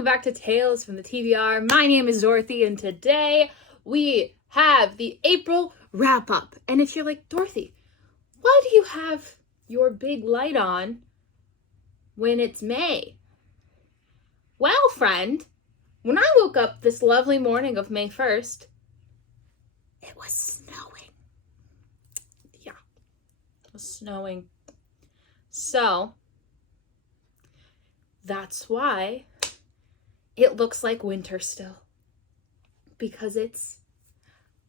welcome back to Tales from the TBR. My name is Dorothy, and today we have the April wrap-up. And if you're like, Dorothy, why do you have your big light on when it's May? Well, friend, when I woke up this lovely morning of May 1st, it was snowing. Yeah, it was snowing. So, that's why it looks like winter still. Because it's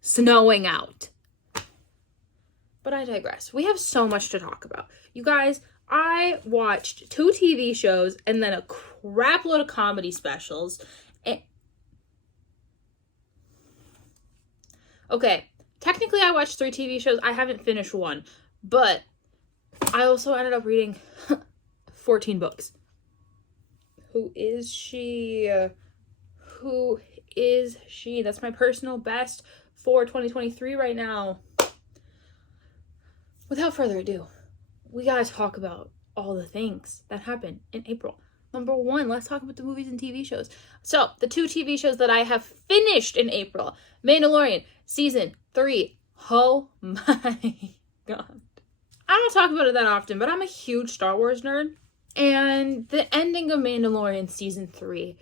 snowing out. But I digress. We have so much to talk about. You guys, I watched 2 TV shows and then a crap load of comedy specials. Okay, technically I watched 3 TV shows. I haven't finished one. But I also ended up reading 14 books. Who is she? Who is she? That's my personal best for 2023 right now. Without further ado, we gotta talk about all the things that happened in April. Number 1, let's talk about the movies and TV shows. So, the 2 TV shows that I have finished in April. Mandalorian, Season 3. Oh my god. I don't talk about it that often, but I'm a huge Star Wars nerd. And the ending of Mandalorian Season 3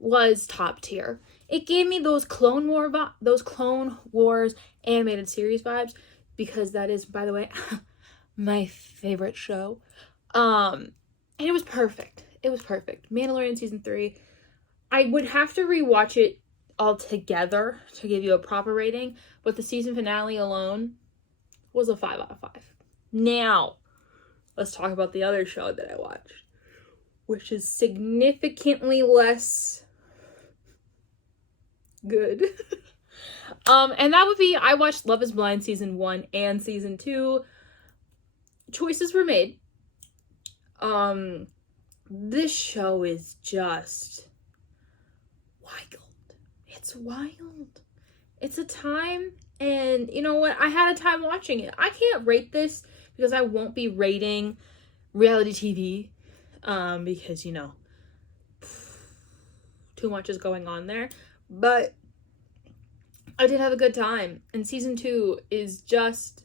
was top tier. It gave me those Clone Wars animated series vibes, because that is, by the way, my favorite show. And it was perfect. It was perfect. Mandalorian Season 3. I would have to rewatch it all together to give you a proper rating, but the season finale alone was a 5 out of 5. Now, let's talk about the other show that I watched, which is significantly less good. And that would be, I watched Love is Blind Season 1 and Season 2. Choices were made. This show is just wild. It's wild. It's a time, and you know what? I had a time watching it. I can't rate this because I won't be rating reality TV, because, you know, too much is going on there. But I did have a good time, and Season 2 is just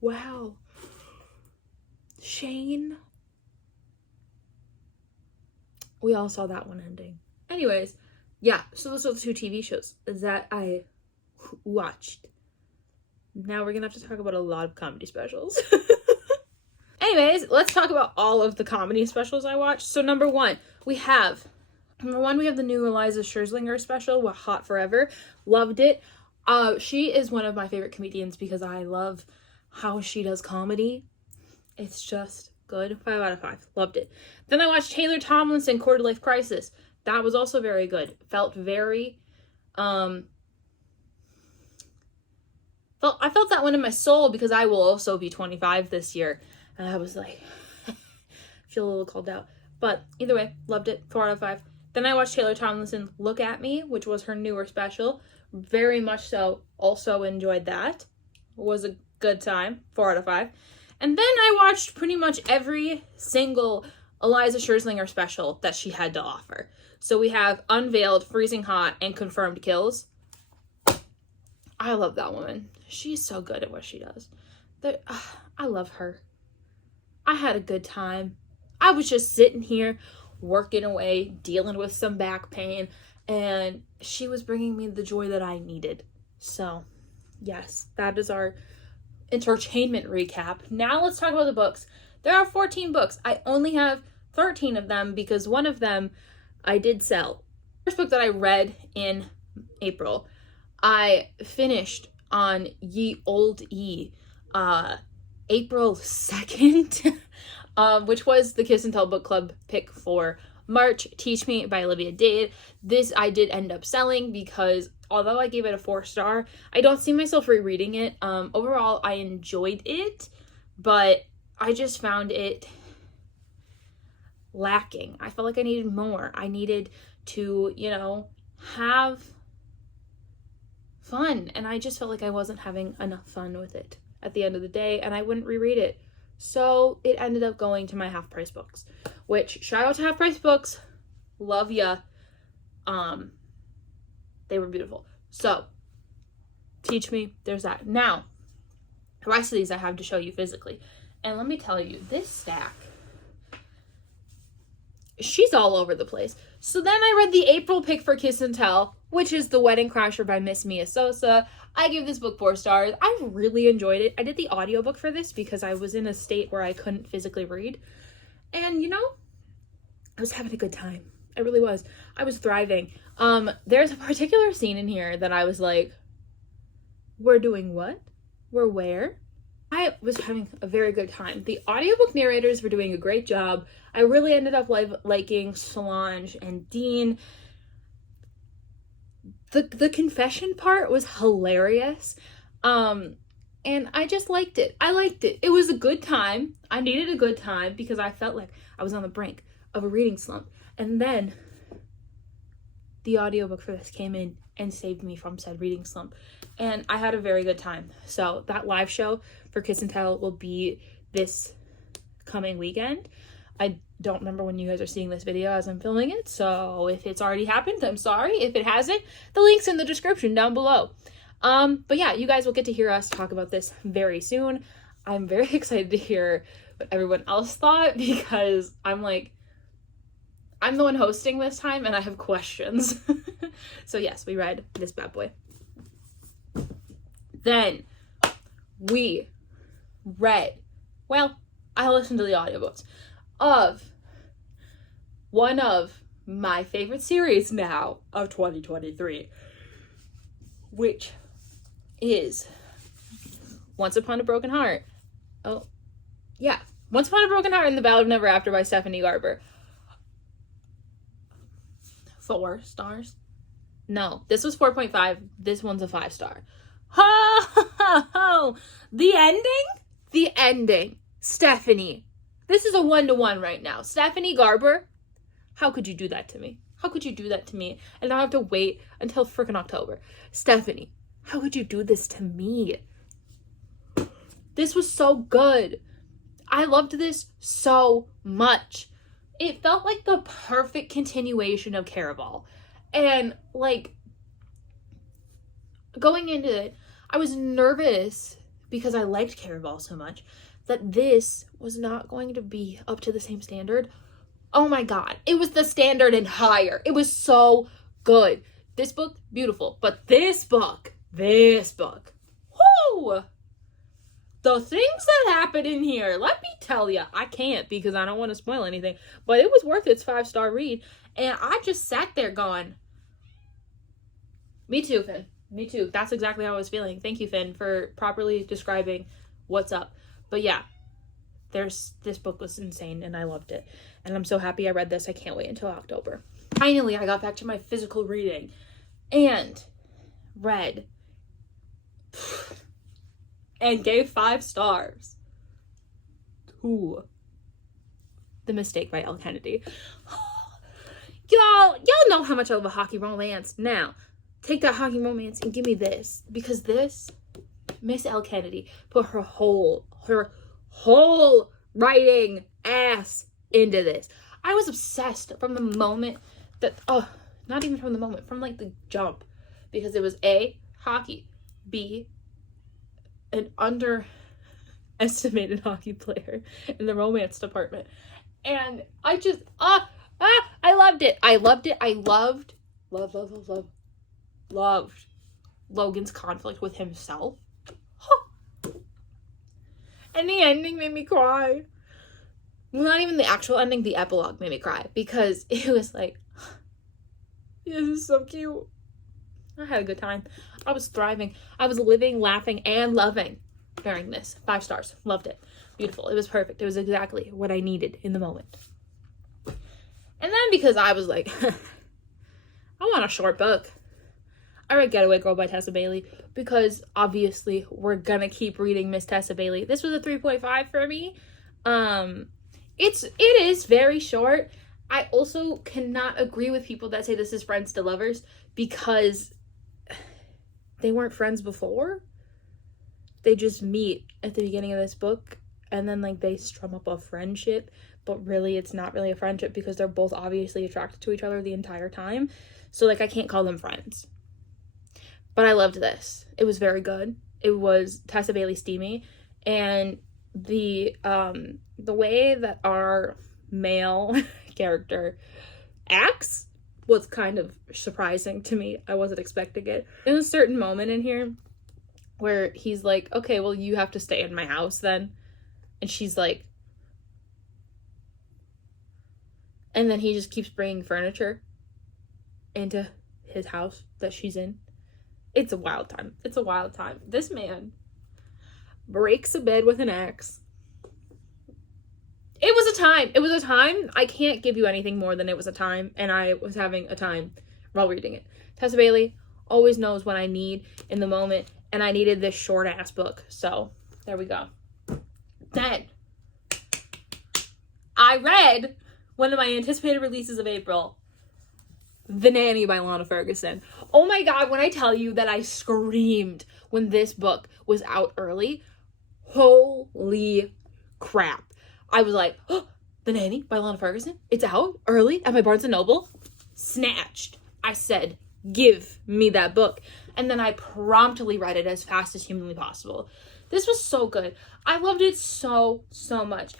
wow. Shane. We all saw that one ending. Anyways, yeah, so those are the 2 TV shows that I watched. Now we're gonna have to talk about a lot of comedy specials. Anyways, let's talk about all of the comedy specials I watched. So number 1, we have the new Iliza Shlesinger special with Hot Forever. Loved it. She is one of my favorite comedians because I love how she does comedy. It's just good. 5 out of 5. Loved it. Then I watched Taylor Tomlinson, Quarter Life Crisis. That was also very good. Felt very, I felt that one in my soul because I will also be 25 this year. And I was like, feel a little called out. But either way, loved it. 4 out of 5. Then I watched Taylor Tomlinson, Look at Me, which was her newer special. Very much so. Also enjoyed that. Was a good time. 4 out of 5. And then I watched pretty much every single Iliza Shlesinger special that she had to offer. So we have Unveiled, Freezing Hot, and Confirmed Kills. I love that woman. She's so good at what she does. I love her. I had a good time. I was just sitting here working away, dealing with some back pain, and she was bringing me the joy that I needed. So, yes, that is our entertainment recap. Now let's talk about the books. There are 14 books. I only have 13 of them because one of them I did sell. First book that I read in April, I finished on Ye Old E, April 2nd, which was the Kiss and Tell Book Club pick for March. Teach Me by Olivia Dade. This I did end up selling because although I gave it a 4-star, I don't see myself rereading it. Overall, I enjoyed it, but I just found it lacking. I felt like I needed more. I needed to, you know, have fun, and I just felt like I wasn't having enough fun with it at the end of the day, and I wouldn't reread it. So it ended up going to my Half Price Books, which, shout out to Half Price Books. Love ya. They were beautiful. So, teach me. There's that. Now, the rest of these I have to show you physically. And let me tell you, this stack, she's all over the place. So then I read the April pick for Kiss and Tell, which is The Wedding Crasher by Miss Mia Sosa. I give this book 4 stars. I really enjoyed it. I did the audiobook for this because I was in a state where I couldn't physically read. And, you know, I was having a good time. I really was. I was thriving. There's a particular scene in here that I was like, we're doing what? We're where? I was having a very good time. The audiobook narrators were doing a great job. I really ended up liking Solange and Dean. The confession part was hilarious. And I just liked it. I liked it. It was a good time. I needed a good time because I felt like I was on the brink of a reading slump. And then the audiobook for this came in and saved me from said reading slump. And I had a very good time. So that live show for Kiss and Tell will be this coming weekend. I don't remember when you guys are seeing this video as I'm filming it. So if it's already happened, I'm sorry. If it hasn't, the link's in the description down below. But yeah, you guys will get to hear us talk about this very soon. I'm very excited to hear what everyone else thought because I'm the one hosting this time and I have questions. So yes, we read this bad boy. Then we read, well, I listened to the audiobooks of one of my favorite series now of 2023, which is Once Upon a Broken Heart. Oh, yeah. Once Upon a Broken Heart and the Ballad of Never After by Stephanie Garber. 4 stars? No, this was 4.5. This one's a 5-star. Ho! The ending? The ending. Stephanie. This is a 1-to-1 right now. Stephanie Garber, how could you do that to me? How could you do that to me? And now I have to wait until frickin' October. Stephanie, how could you do this to me? This was so good. I loved this so much. It felt like the perfect continuation of Caraval. And, like, going into it, I was nervous because I liked Caraval so much that this was not going to be up to the same standard. Oh my god. It was the standard and higher. It was so good. This book, beautiful. But this book, whoo! The things that happen in here, let me tell you, I can't because I don't want to spoil anything, but it was worth its 5-star read, and I just sat there going, me too, Finn, me too. That's exactly how I was feeling. Thank you, Finn, for properly describing what's up. But yeah, this book was insane, and I loved it, and I'm so happy I read this. I can't wait until October. Finally, I got back to my physical reading, and read and gave 5 stars to The Mistake by Elle Kennedy. Y'all know how much I love a hockey romance. Now, take that hockey romance and give me this. Because this, Miss Elle Kennedy put her whole writing ass into this. I was obsessed from the moment that, not even from the moment, from like the jump. Because it was A, hockey, B, an underestimated hockey player in the romance department. And I just, I loved it. I loved it. I loved Logan's conflict with himself. And the ending made me cry. Well, not even the actual ending, the epilogue made me cry. Because it was like, this is so cute. I had a good time. I was thriving. I was living, laughing, and loving during this. 5 stars. Loved it. Beautiful. It was perfect. It was exactly what I needed in the moment. And then because I was like, I want a short book, I read Getaway Girl by Tessa Bailey because obviously we're gonna keep reading Miss Tessa Bailey. This was a 3.5 for me. It is very short. I also cannot agree with people that say this is friends to lovers because they weren't friends before. They just meet at the beginning of this book and then like they strum up a friendship, but really it's not really a friendship because they're both obviously attracted to each other the entire time. So like I can't call them friends. But I loved this. It was very good. It was Tessa Bailey steamy, and the way that our male character acts was kind of surprising to me. I wasn't expecting it. There's a certain moment in here where he's like, okay, well, you have to stay in my house then. And she's like, and then he just keeps bringing furniture into his house that she's in. It's a wild time. It's a wild time. This man breaks a bed with an axe. It was a time. It was a time. I can't give you anything more than it was a time, and I was having a time while reading it. Tessa Bailey always knows what I need in the moment, and I needed this short-ass book. So, there we go. Then, I read one of my anticipated releases of April, The Nanny by Lana Ferguson. Oh my god, when I tell you that I screamed when this book was out early, holy crap. I was like, oh, The Nanny by Lana Ferguson? It's out early at my Barnes & Noble? Snatched. I said, give me that book. And then I promptly read it as fast as humanly possible. This was so good. I loved it so, so much.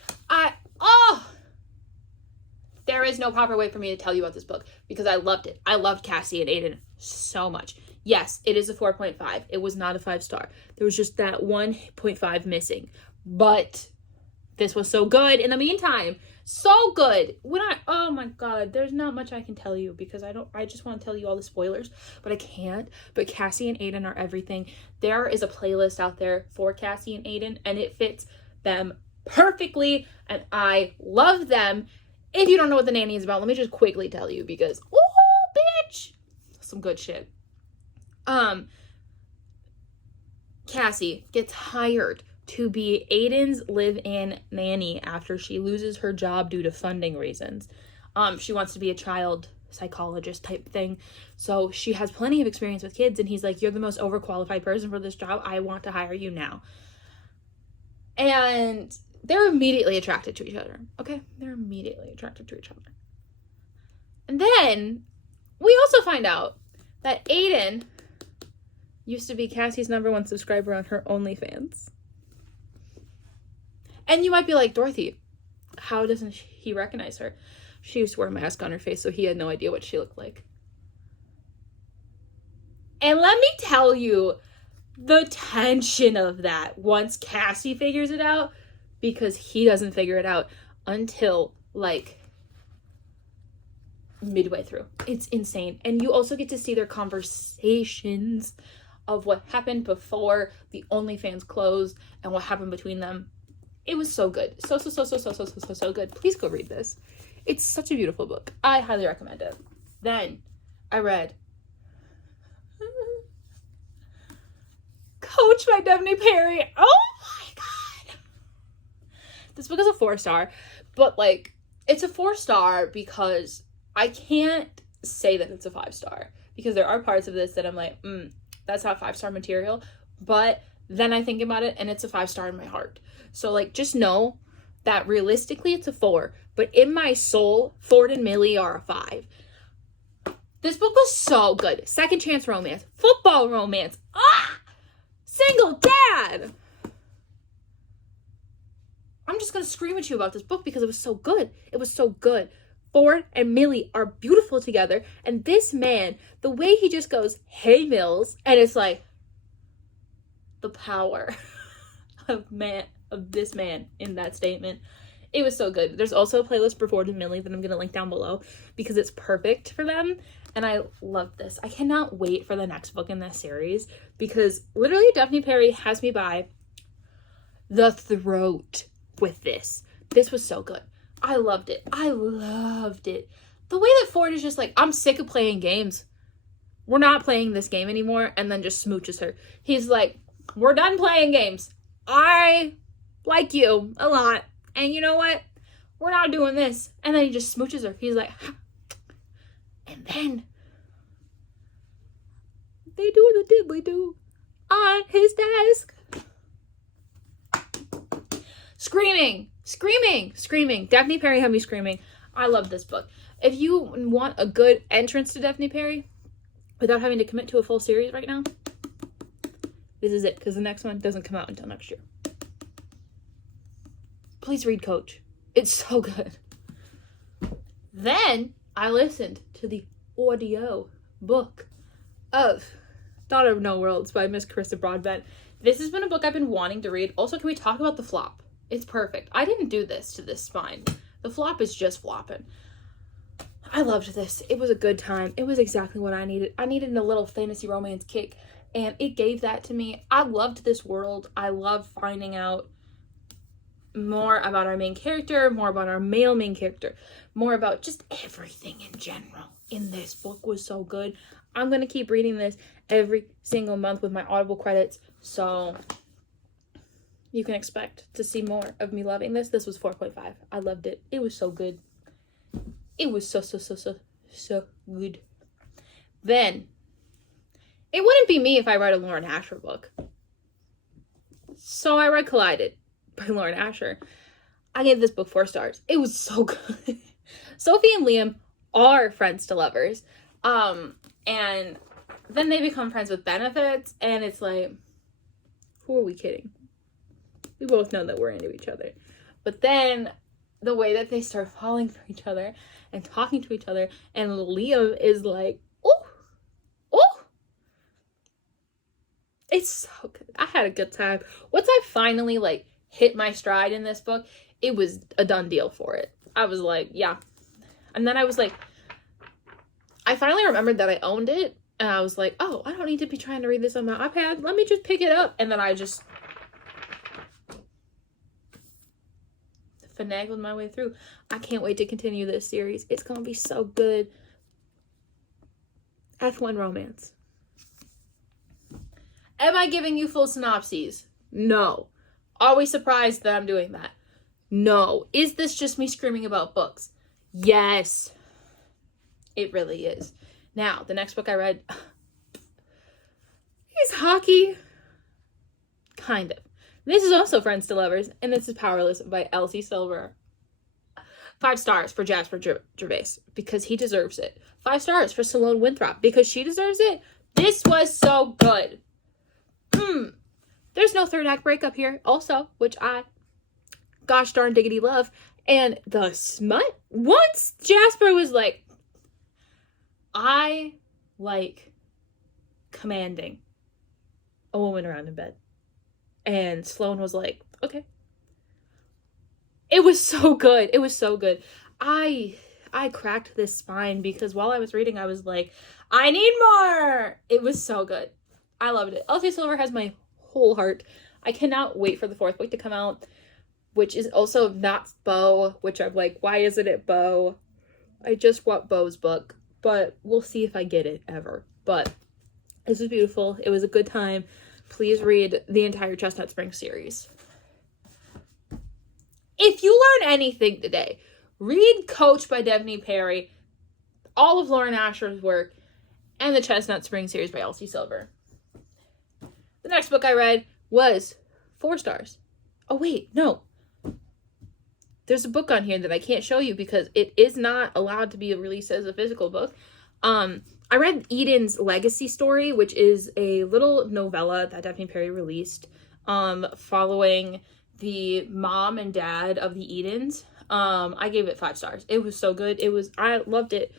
There is no proper way for me to tell you about this book because I loved it. I loved Cassie and Aiden so much. Yes, it is a 4.5. It was not a 5-star. There was just that 1.5 missing. But this was so good in the meantime. So good. Oh my god, there's not much I can tell you because I just want to tell you all the spoilers, but I can't. But Cassie and Aiden are everything. There is a playlist out there for Cassie and Aiden, and it fits them perfectly, and I love them. If you don't know what The Nanny is about, let me just quickly tell you because, ooh, bitch, some good shit. Cassie gets hired to be Aiden's live-in nanny after she loses her job due to funding reasons. She wants to be a child psychologist type thing. So she has plenty of experience with kids, and he's like, you're the most overqualified person for this job. I want to hire you now. And they're immediately attracted to each other. Okay? They're immediately attracted to each other. And then we also find out that Aiden used to be Cassie's #1 subscriber on her OnlyFans. And you might be like, Dorothy, how doesn't he recognize her? She used to wear a mask on her face, so he had no idea what she looked like. And let me tell you the tension of that once Cassie figures it out, because he doesn't figure it out until, like, midway through. It's insane. And you also get to see their conversations of what happened before the OnlyFans closed and what happened between them. It was so good. So good. Please go read this. It's such a beautiful book. I highly recommend it. Then I read Coach by Devney Perry. Oh my god. This book is a 4-star, but like it's a 4-star because I can't say that it's a 5-star because there are parts of this that I'm like, that's not 5-star material, but then I think about it and it's a 5-star in my heart. So like just know that realistically it's a 4, but in my soul, Ford and Millie are a 5. This book was so good. Second chance romance, football romance, single dad. I'm just gonna scream at you about this book because it was so good. It was so good. Ford and Millie are beautiful together, and this man, the way he just goes, hey Mills, and it's like the power of this man in that statement. It was so good. There's also a playlist for Ford and Millie that I'm gonna link down below because it's perfect for them, and I love this. I cannot wait for the next book in this series because literally Devney Perry has me by the throat with this. This was so good. I loved it. I loved it. The way that Ford is just like, I'm sick of playing games. We're not playing this game anymore, and then just smooches her. He's like, we're done playing games. I like you a lot. And you know what? We're not doing this. And then he just smooches her. He's like, ha. And then they do the diddly do on his desk. screaming. Devney Perry had me screaming. I love this book. If you want a good entrance to Devney Perry without having to commit to a full series right now, this is it, because the next one doesn't come out until next year. Please read Coach. It's so good. Then I listened to the audio book of Daughter of No Worlds by Miss Carissa Brodbent. This has been a book I've been wanting to read. Also, can we talk about the flop? It's perfect. I didn't do this to this spine. The flop is just flopping. I loved this. It was a good time. It was exactly what I needed. I needed a little fantasy romance kick, and it gave that to me. I loved this world. I love finding out more about our main character, more about our male main character, more about just everything in general. And this book was so good. I'm going to keep reading this every single month with my Audible credits, so you can expect to see more of me loving this. This was 4.5. I loved it. It was so good. It was so good. Then, it wouldn't be me if I read a Lauren Asher book. So I read Collided by Lauren Asher. I gave this book 4 stars. It was so good. Sophie and Liam are friends to lovers. And then they become friends with benefits, and it's like, who are we kidding? We both know that we're into each other. But then the way that they start falling for each other and talking to each other, and Liam is like, oh, it's so good. I had a good time. Once I finally hit my stride in this book, it was a done deal for it. I was like, yeah. And then I was like, I finally remembered that I owned it, and I was like, oh, I don't need to be trying to read this on my iPad. Let me just pick it up. And then I just finagled my way through. I can't wait to continue this series. It's going to be so good. F1 romance. Am I giving you full synopses? No. Are we surprised that I'm doing that? No. Is this just me screaming about books? Yes. It really is. Now, the next book I read is hockey. Kind of. This is also Friends to Lovers, and this is Powerless by Elsie Silver. 5 stars for Jasper Gervais, because he deserves it. 5 stars for Salone Winthrop, because she deserves it. This was so good. There's no third act breakup here, also, which I gosh darn diggity love. And the smut, once Jasper was like, I like commanding a woman around in bed. And Sloane was like, okay. It was so good. It was so good. I cracked this spine because while I was reading, I was like, I need more. It was so good. I loved it. Elsie Silver has my whole heart. I cannot wait for the 4th book to come out, which is also not Beau, which I'm like, why isn't it Beau? I just want Beau's book, but we'll see if I get it ever. But this was beautiful. It was a good time. Please read the entire Chestnut Springs series. If you learn anything today, read Coach by Devney Perry, all of Lauren Asher's work, and the Chestnut Springs series by Elsie Silver. The next book I read was 4 stars. Oh, wait, no. There's a book on here that I can't show you because it is not allowed to be released as a physical book. I read Eden's Legacy Story, which is a little novella that Devney Perry released following the mom and dad of the Edens. I gave it 5 stars. It was so good. I loved it.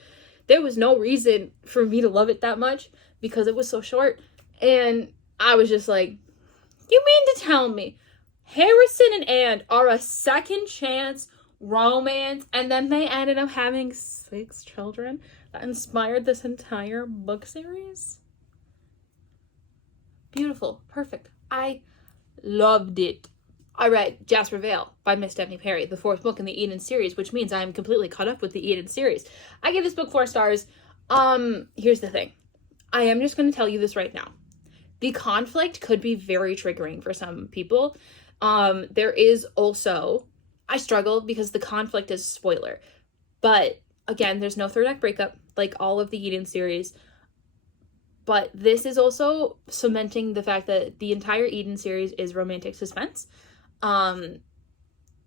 There was no reason for me to love it that much because it was so short. And I was just like, you mean to tell me Harrison and Anne are a second chance romance, and then they ended up having 6 children that inspired this entire book series? Beautiful. Perfect. I loved it. I read Jasper Vale by Miss Devney Perry, the 4th book in the Eden series, which means I am completely caught up with the Eden series. I gave this book 4 stars. Here's the thing. I am just going to tell you this right now. The conflict could be very triggering for some people. There is also, I struggle because the conflict is a spoiler. But again, there's no third act breakup like all of the Eden series. But this is also cementing the fact that the entire Eden series is romantic suspense.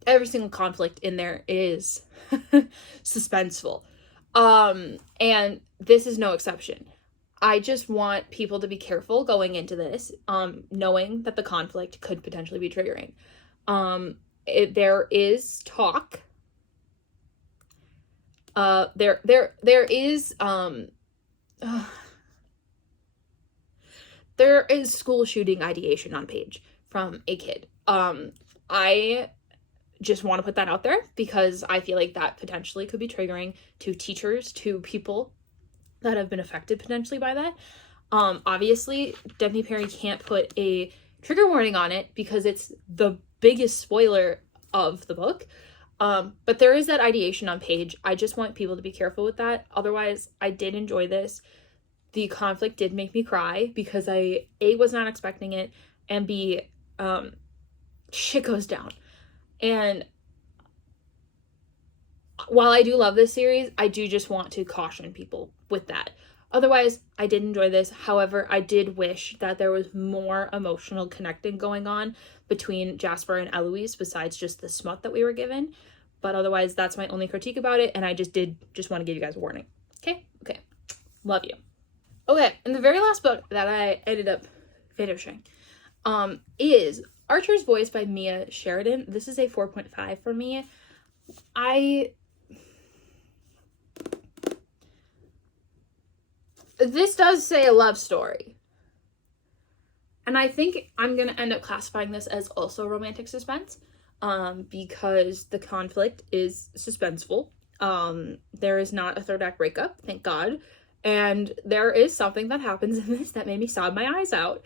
every single conflict in there is suspenseful. And this is no exception. I just want people to be careful going into this, knowing that the conflict could potentially be triggering. There is talk. There is school shooting ideation on page from a kid. I just want to put that out there because I feel like that potentially could be triggering to teachers, to people that have been affected potentially by that. Obviously, Devney Perry can't put a trigger warning on it because it's the biggest spoiler of the book. But there is that ideation on page. I just want people to be careful with that. Otherwise, I did enjoy this. The conflict did make me cry because I, A, was not expecting it, and B, shit goes down. And while I do love this series, I do just want to caution people with that. Otherwise, I did enjoy this. However, I did wish that there was more emotional connecting going on between Jasper and Eloise besides just the smut that we were given. But otherwise, that's my only critique about it, and I just want to give you guys a warning. Okay? Okay. Love you. Okay, and the very last book that I ended up finishing is Archer's Voice by Mia Sheridan. This is a 4.5 for me. This does say a love story. And I think I'm going to end up classifying this as also romantic suspense, because the conflict is suspenseful. There is not a third act breakup, thank God. And there is something that happens in this that made me sob my eyes out.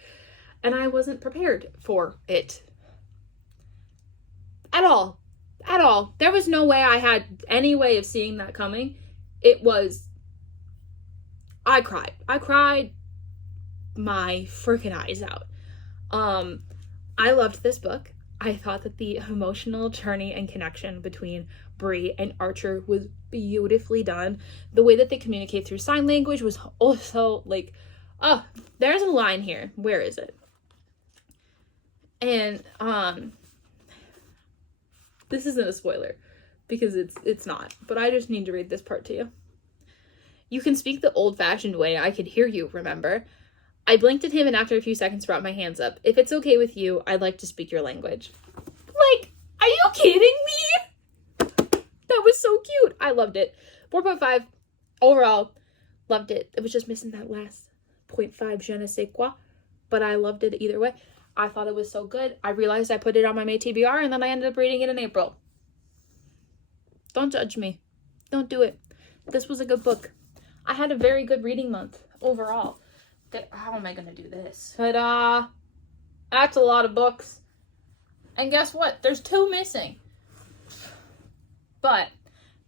And I wasn't prepared for it. At all. At all. There was no way I had any way of seeing that coming. I cried. I cried my freaking eyes out. I loved this book. I thought that the emotional journey and connection between Bree and Archer was beautifully done. The way that they communicate through sign language was also like, oh, there's a line here. Where is it? And this isn't a spoiler because it's not, but I just need to read this part to you. You can speak the old-fashioned way. I could hear you, remember? I blinked at him and after a few seconds brought my hands up. If it's okay with you, I'd like to speak your language. Like, are you kidding me? That was so cute. I loved it. 4.5 overall. Loved it. It was just missing that last 0.5 je ne sais quoi. But I loved it either way. I thought it was so good. I realized I put it on my May TBR and then I ended up reading it in April. Don't judge me. Don't do it. This was a good book. I had a very good reading month overall. How am I going to do this? But, that's a lot of books. And guess what? There's 2 missing. But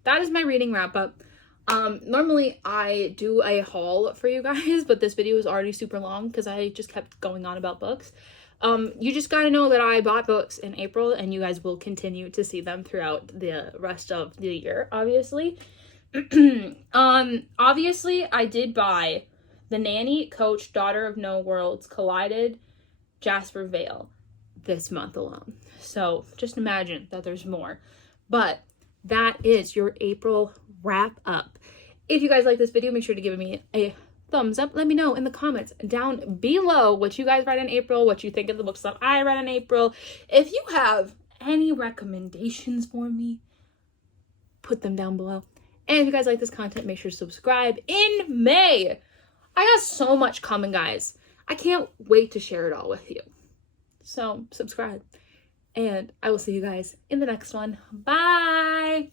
that is my reading wrap up. Normally I do a haul for you guys, but this video is already super long because I just kept going on about books. You just gotta know that I bought books in April and you guys will continue to see them throughout the rest of the year, obviously. Obviously I did buy The Nanny, Coach, Daughter of No Worlds, Collided, Jasper, Vale this month alone. So just imagine that there's more. But that is your April wrap up. If you guys like this video, make sure to give me a thumbs up. Let me know in the comments down below what you guys read in April, what you think of the books that I read in April. If you have any recommendations for me, put them down below. And if you guys like this content, make sure to subscribe in May. I got so much coming, guys. I can't wait to share it all with you. So subscribe. And I will see you guys in the next one. Bye!